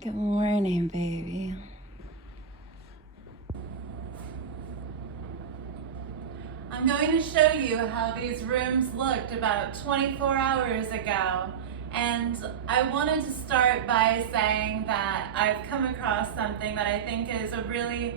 Good morning, baby. I'm going to show you how these rooms looked about 24 hours ago. And I wanted to start by saying that I've come across something that I think is a really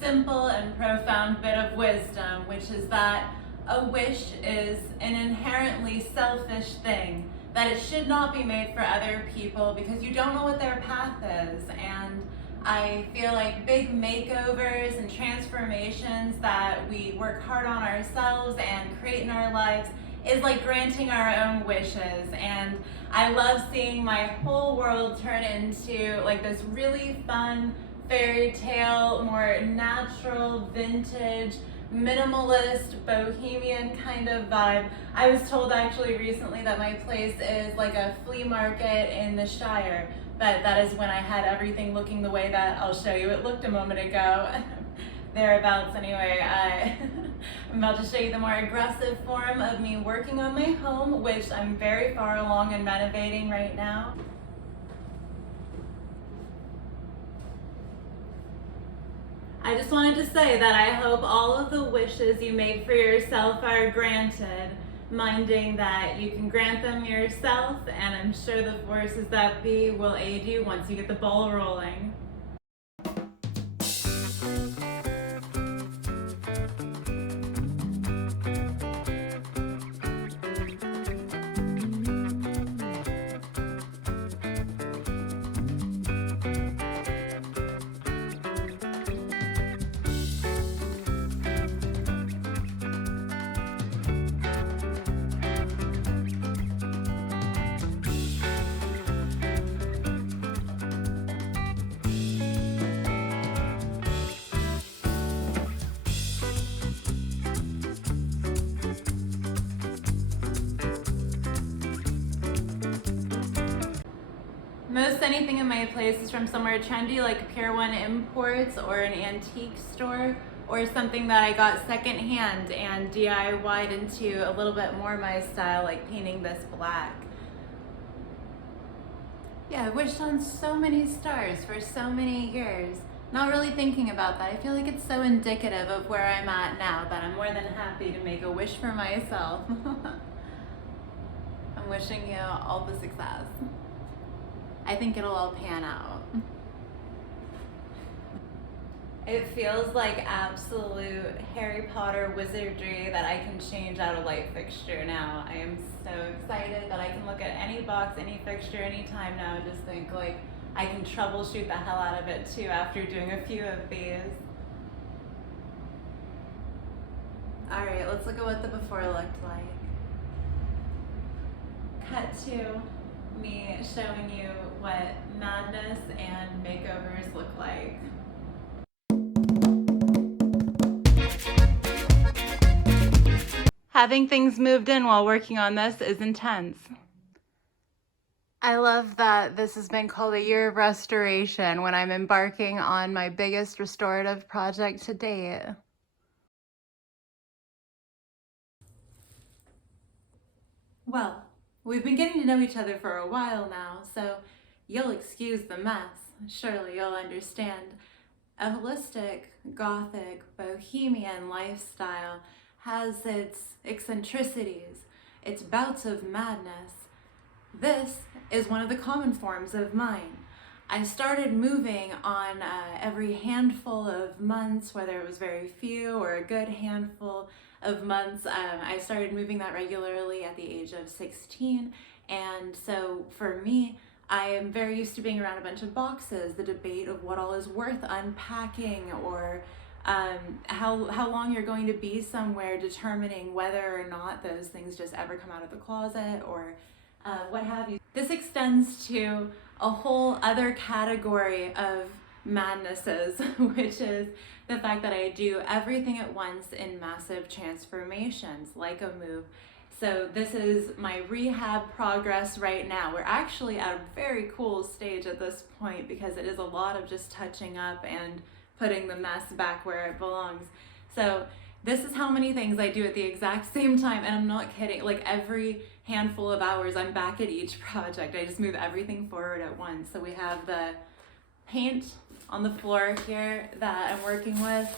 simple and profound bit of wisdom, which is that a wish is an inherently selfish thing, that it should not be made for other people because you don't know what their path is. And I feel like big makeovers and transformations that we work hard on ourselves and create in our lives is like granting our own wishes. And I love seeing my whole world turn into like this really fun fairy tale, more natural, vintage, minimalist, bohemian kind of vibe. I was told actually recently that my place is like a flea market in the Shire, but that is when I had everything looking the way that I'll show you it looked a moment ago. Thereabouts anyway. I'm about to show you the more aggressive form of me working on my home, which I'm very far along in renovating right now. I just wanted to say that I hope all of the wishes you make for yourself are granted, minding that you can grant them yourself, and I'm sure the forces that be will aid you once you get the ball rolling. Most anything in my place is from somewhere trendy like Pier 1 Imports or an antique store, or something that I got secondhand and DIY'd into a little bit more my style, like painting this black. Yeah, I wished on so many stars for so many years. Not really thinking about that. I feel like it's so indicative of where I'm at now that I'm more than happy to make a wish for myself. I'm wishing you all the success. I think it'll all pan out. It feels like absolute Harry Potter wizardry that I can change out a light fixture now. I am so excited that I can look at any box, any fixture, anytime now and just think like I can troubleshoot the hell out of it too after doing a few of these. All right, let's look at what the before looked like. Cut to me showing you what madness and makeovers look like. Having things moved in while working on this is intense. I love that this has been called a year of restoration when I'm embarking on my biggest restorative project to date. Well, we've been getting to know each other for a while now, so you'll excuse the mess. Surely you'll understand. A holistic, Gothic, bohemian lifestyle has its eccentricities, its bouts of madness. This is one of the common forms of mine. I started moving on every handful of months, whether it was very few or a good handful of months. I started moving that regularly at the age of 16. And so for me, I am very used to being around a bunch of boxes, the debate of what all is worth unpacking, or how long you're going to be somewhere, determining whether or not those things just ever come out of the closet, or what have you. This extends to a whole other category of madnesses, which is the fact that I do everything at once in massive transformations, like a move. So this is my rehab progress right now. We're actually at a very cool stage at this point because it is a lot of just touching up and putting the mess back where it belongs. So this is how many things I do at the exact same time, and I'm not kidding. Like every handful of hours, I'm back at each project. I just move everything forward at once. So we have the paint on the floor here that I'm working with.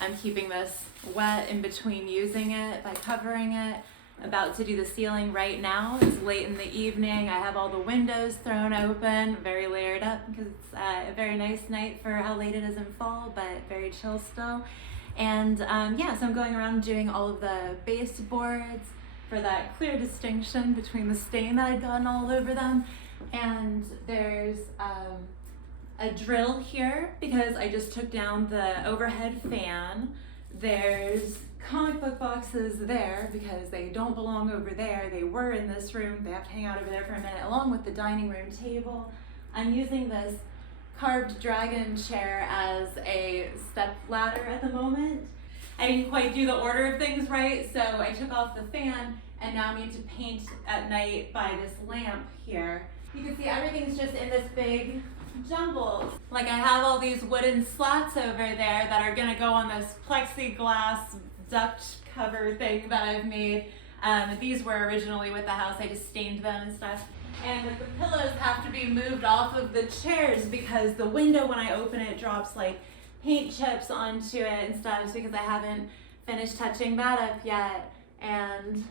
I'm keeping this wet in between using it by covering it. About to do the ceiling right now. It's late in the evening. I have all the windows thrown open, very layered up because it's a very nice night for how late it is in fall, but very chill still. And yeah, so I'm going around doing all of the baseboards for that clear distinction between the stain that I'd gotten all over them. And there's a drill here because I just took down the overhead fan. There's comic book boxes there because they don't belong over there. They were in this room. They have to hang out over there for a minute, along with the dining room table. I'm using this carved dragon chair as a step ladder at the moment. I didn't quite do the order of things right, so I took off the fan and now I need to paint at night by this lamp here. You can see everything's just in this big jumble. Like I have all these wooden slats over there that are gonna go on this plexiglass duct cover thing that I've made. These were originally with the house. I just stained them and stuff. And like the pillows have to be moved off of the chairs because the window, when I open it, drops like paint chips onto it and stuff because I haven't finished touching that up yet. And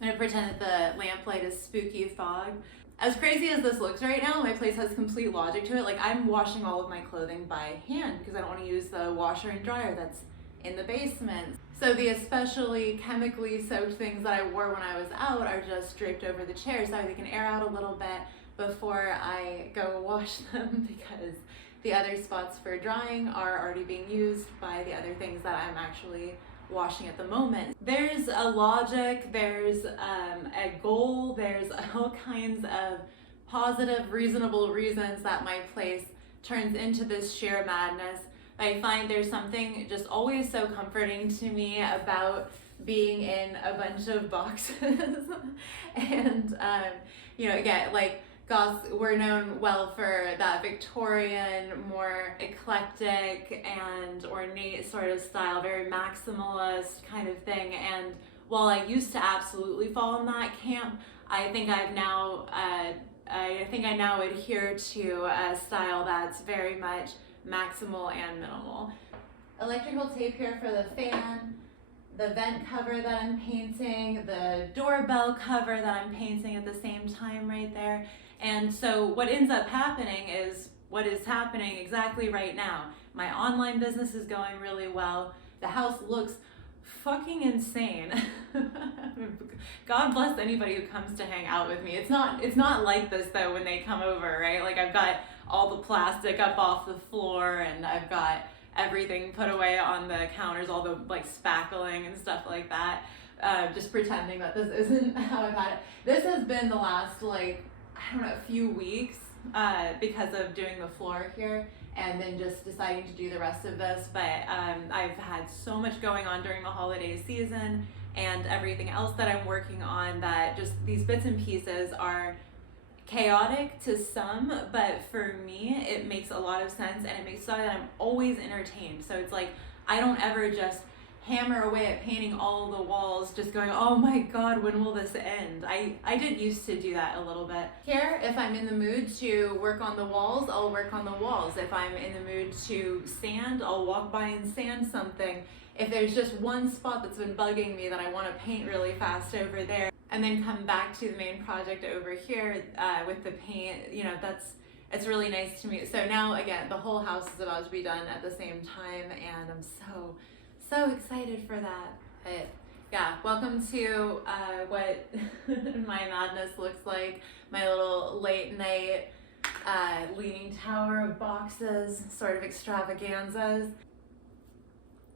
I'm gonna pretend that the lamplight is spooky fog. As crazy as this looks right now, my place has complete logic to it. Like I'm washing all of my clothing by hand because I don't want to use the washer and dryer that's in the basement. So the especially chemically soaked things that I wore when I was out are just draped over the chairs so they can air out a little bit before I go wash them because the other spots for drying are already being used by the other things that I'm actually washing at the moment. There's a logic, there's a goal, there's all kinds of positive, reasonable reasons that my place turns into this sheer madness. I find there's something just always so comforting to me about being in a bunch of boxes. And you know, again, like Goths were known well for that Victorian, more eclectic and ornate sort of style, very maximalist kind of thing. And while I used to absolutely fall in that camp, I think I now adhere to a style that's very much maximal and minimal. Electrical tape here for the fan, the vent cover that I'm painting, the doorbell cover that I'm painting at the same time right there. And so what ends up happening is what is happening exactly right now. My online business is going really well. The house looks fucking insane. God bless anybody who comes to hang out with me. It's not like this though when they come over, right? Like I've got all the plastic up off the floor and I've got everything put away on the counters, all the like spackling and stuff like that. Just pretending that this isn't how I've had it. This has been the last like, I don't know, a few weeks because of doing the floor here and then just deciding to do the rest of this. But I've had so much going on during the holiday season and everything else that I'm working on that just these bits and pieces are chaotic to some, but for me, it makes a lot of sense and it makes so that I'm always entertained. So it's like, I don't ever just hammer away at painting all the walls just going, oh my god, when will this end? I did used to do that a little bit. Here, if I'm in the mood to work on the walls, I'll work on the walls. If I'm in the mood to sand, I'll walk by and sand something. If there's just one spot that's been bugging me that I want to paint really fast over there, and then come back to the main project over here with the paint, you know, it's really nice to me. So now, again, the whole house is about to be done at the same time, and I'm so excited for that. But yeah, welcome to what my madness looks like. My little late night leaning tower of boxes, sort of extravaganzas.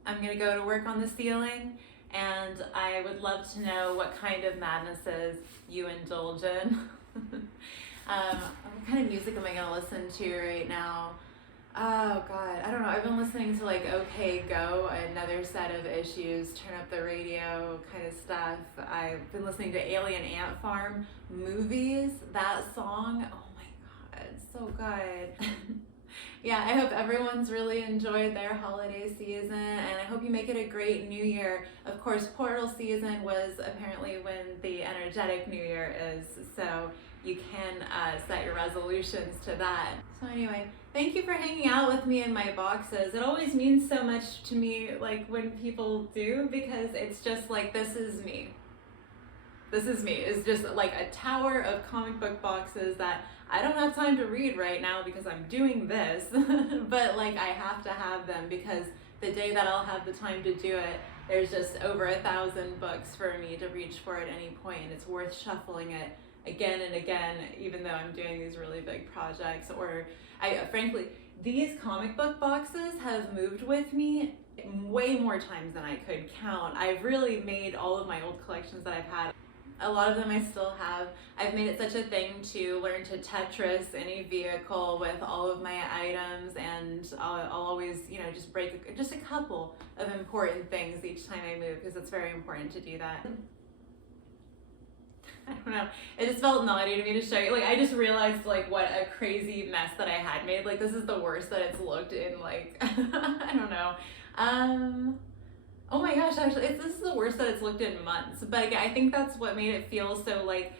I'm gonna go to work on the ceiling, and I would love to know what kind of madnesses you indulge in. What kind of music am I gonna listen to right now? Oh god, I don't know. I've been listening to like OK Go, another set of issues, turn up the radio kind of stuff. I've been listening to Alien Ant Farm movies. That song, oh my god, so good. Yeah, I hope everyone's really enjoyed their holiday season, and I hope you make it a great new year. Of course, portal season was apparently when the energetic new year is, so you can set your resolutions to that. So anyway, thank you for hanging out with me in my boxes. It always means so much to me, like when people do, because it's just like, this is me. This is me. It's just like a tower of comic book boxes that I don't have time to read right now because I'm doing this, but like I have to have them because the day that I'll have the time to do it, there's just over 1,000 books for me to reach for at any point, and it's worth shuffling it again and again, even though I'm doing these really big projects. Or frankly, these comic book boxes have moved with me way more times than I could count. I've really made all of my old collections that I've had. A lot of them I still have. I've made it such a thing to learn to Tetris any vehicle with all of my items, and I'll always, you know, just break just a couple of important things each time I move, because it's very important to do that. I don't know, it just felt naughty to me to show you. Like, I just realized like what a crazy mess that I had made. Like, this is the worst that it's looked in, like, I don't know. Oh my gosh, actually, this is the worst that it's looked in months. But again, I think that's what made it feel so like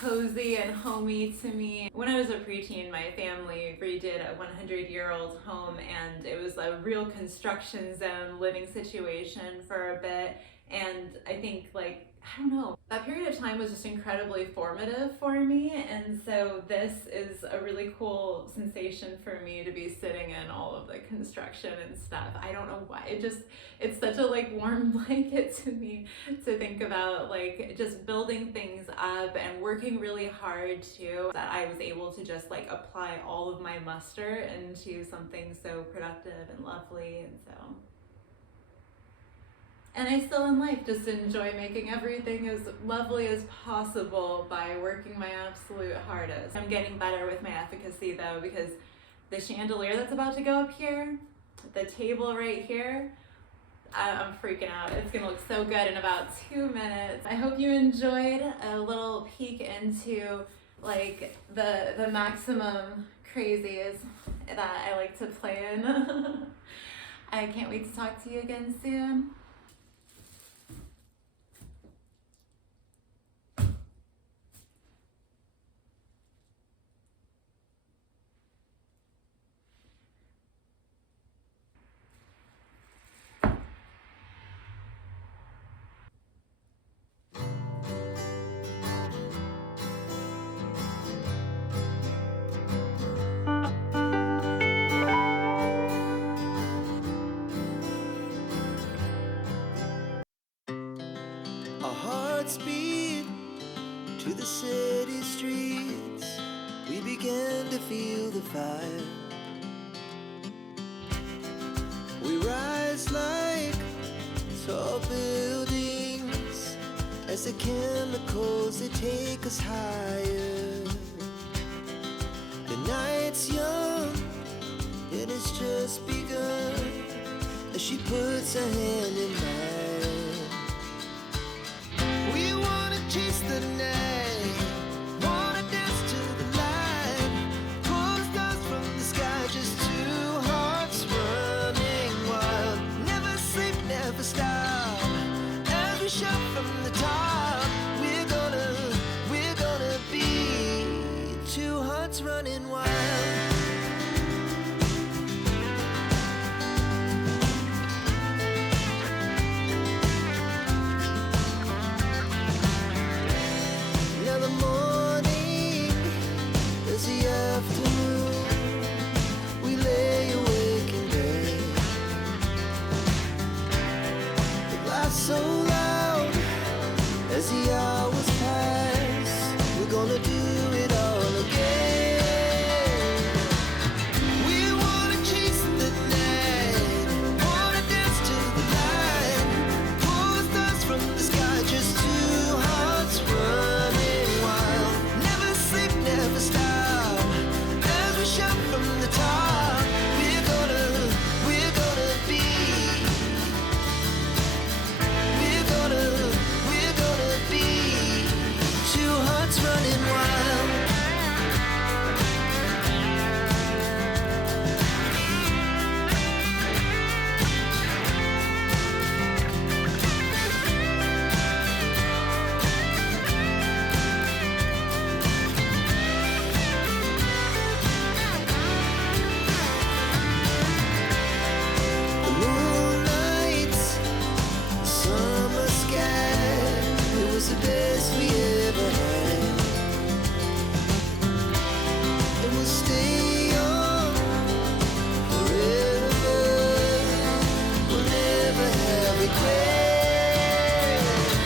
cozy and homey to me. When I was a preteen, my family redid a 100-year-old home, and it was a real construction zone living situation for a bit. And I think, like, I don't know, that period of time was just incredibly formative for me, and so this is a really cool sensation for me to be sitting in all of the construction and stuff. I don't know why, it's such a like warm blanket to me to think about, like, just building things up and working really hard too, that I was able to just like apply all of my muster into something so productive and lovely. And so, and I still in life just enjoy making everything as lovely as possible by working my absolute hardest. I'm getting better with my efficacy though, because the chandelier that's about to go up here, the table right here, I'm freaking out. It's gonna look so good in about 2 minutes. I hope you enjoyed a little peek into like the maximum crazies that I like to play in. I can't wait to talk to you again soon. Speed to the city streets, we began to feel the fire. We rise like tall buildings as the chemicals, they take us higher. The night's young, it has just begun, as she puts her hand in mine. Chase the night, wanna dance to the light, pull the stars from the sky, just two hearts running wild. Never sleep, never stop, as we shout from the top. We're gonna be two hearts running wild. The morning is the afternoon.